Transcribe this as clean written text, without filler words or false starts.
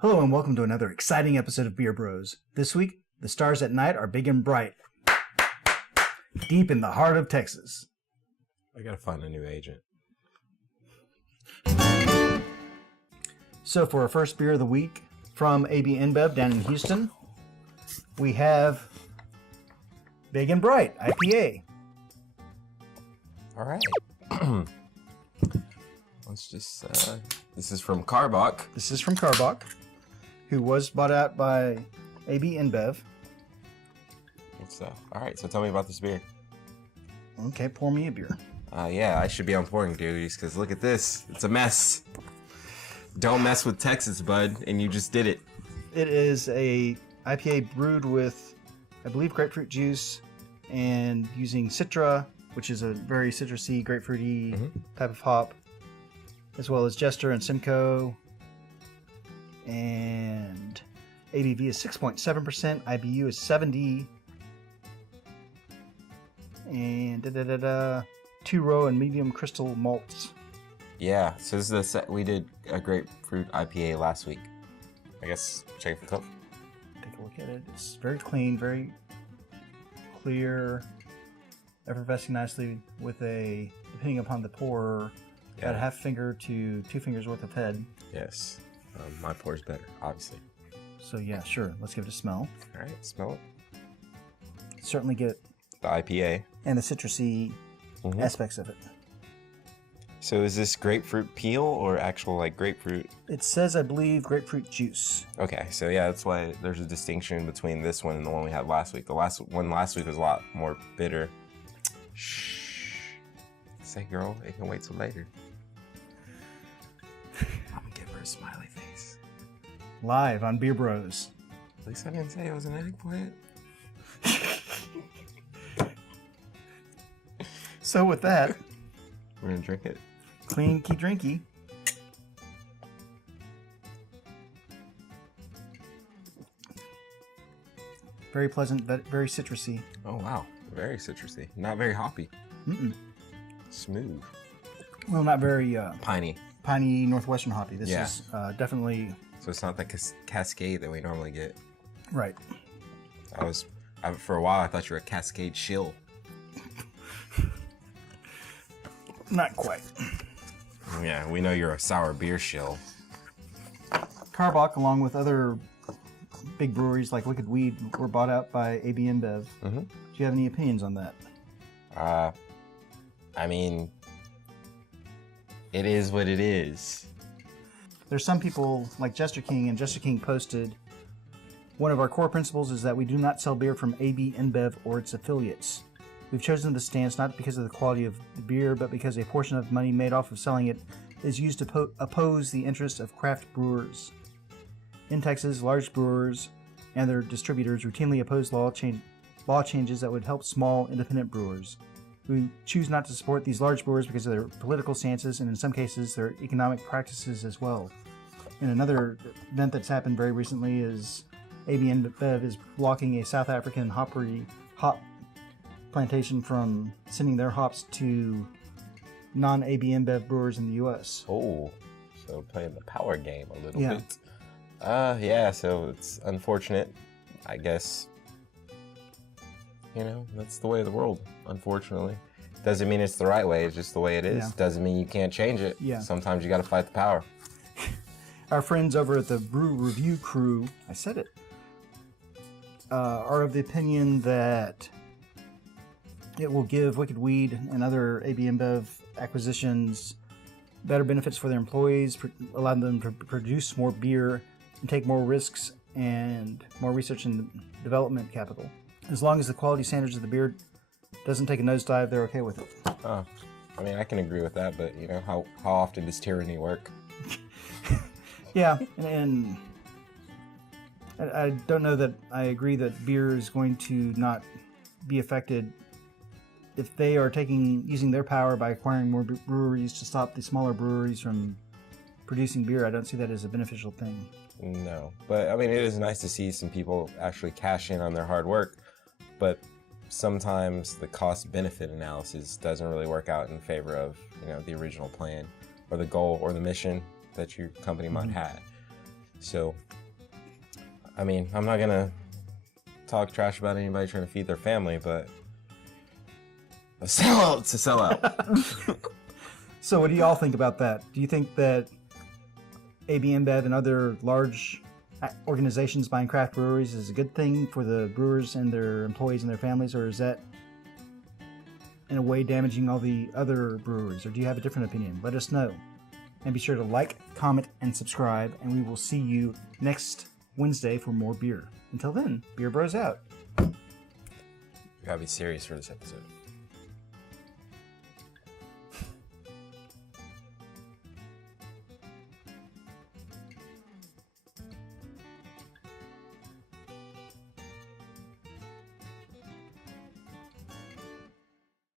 Hello and welcome to another exciting episode of Beer Bros. This week, the stars at night are big and bright. Deep in the heart of Texas. I gotta find a new agent. So for our first beer of the week from AB-InBev down in Houston, we have Big and Bright IPA. All right. Let's just, this is from Karbach. This is from Karbach, who was bought out by AB-InBev. All right, so tell me about this beer. Okay, pour me a beer. Yeah, I should be on pouring duties because look at this. It's a mess. Don't mess with Texas, bud, and you just did it. It is a IPA brewed with, I believe, grapefruit juice and using Citra, which is a very citrusy, grapefruity type of hop, as well as Jester and Simcoe. And ABV is 6.7%, IBU is 70, and 2-row and medium crystal malts. Yeah, so this is we did a grapefruit IPA last week. I guess check it for cup. Take a look at it. It's very clean, very clear, effervescing nicely with a, depending upon the pour, about a half finger to 2 fingers worth of head. Yes, my pour's better, obviously. So yeah, sure. Let's give it a smell. All right, smell it. Certainly get the IPA and the citrusy aspects of it. So is this grapefruit peel or actual like grapefruit? It says, I believe, grapefruit juice. Okay, so yeah, that's why there's a distinction between this one and the one we had last week. The last one last week was a lot more bitter. Shh. Say, girl, it can wait till later. I'm gonna give her a smiley face. Live on Beer Bros. At least I didn't say it was an eggplant. So with that, we're gonna drink it. Cleanky drinky. Very pleasant, very citrusy. Oh wow, very citrusy. Not very hoppy. Smooth. Well, not very piney. Piney Northwestern hoppy. This is definitely. So it's not the Cascade that we normally get. Right. For a while I thought you were a Cascade shill. Not quite. Yeah, we know you're a sour beer shill. Karbach, along with other big breweries like Wicked Weed, were bought out by AB-InBev. Do you have any opinions on that? I mean, it is what it is. There's some people like Jester King, and Jester King posted, one of our core principles is that we do not sell beer from AB-InBev or its affiliates. We've chosen this stance not because of the quality of the beer, but because a portion of money made off of selling it is used to oppose the interests of craft brewers. In Texas, large brewers and their distributors routinely oppose law changes that would help small, independent brewers. We choose not to support these large brewers because of their political stances and in some cases their economic practices as well. And another event that's happened very recently is AB-InBev is blocking a South African hop plantation from sending their hops to non-AB-InBev brewers in the U.S. Oh, so playing the power game a little bit. Yeah, so it's unfortunate, I guess. You know, that's the way of the world, unfortunately. Doesn't mean it's the right way, it's just the way it is. Yeah. Doesn't mean you can't change it. Yeah. Sometimes you gotta fight the power. Our friends over at the Brew Review crew, I said it, are of the opinion that it will give Wicked Weed and other AB-InBev acquisitions better benefits for their employees, allow them to produce more beer and take more risks and more research and development capital. As long as the quality standards of the beer doesn't take a nosedive, they're okay with it. I mean, I can agree with that, but you know, how often does tyranny work? Yeah, and I don't know that I agree that beer is going to not be affected if they are using their power by acquiring more breweries to stop the smaller breweries from producing beer. I don't see that as a beneficial thing. No, but I mean, it is nice to see some people actually cash in on their hard work, but sometimes the cost-benefit analysis doesn't really work out in favor of, you know, the original plan or the goal or the mission that your company might have. So, I mean, I'm not gonna talk trash about anybody trying to feed their family, but a sellout's a sellout. So what do y'all think about that? Do you think that AB-InBev and other large organizations buying craft breweries is a good thing for the brewers and their employees and their families, or is that in a way damaging all the other breweries, or do you have a different opinion? Let us know. And be sure to like, comment, and subscribe, and we will see you next Wednesday for more beer. Until then, Beer Bros out. You gotta be serious for this episode.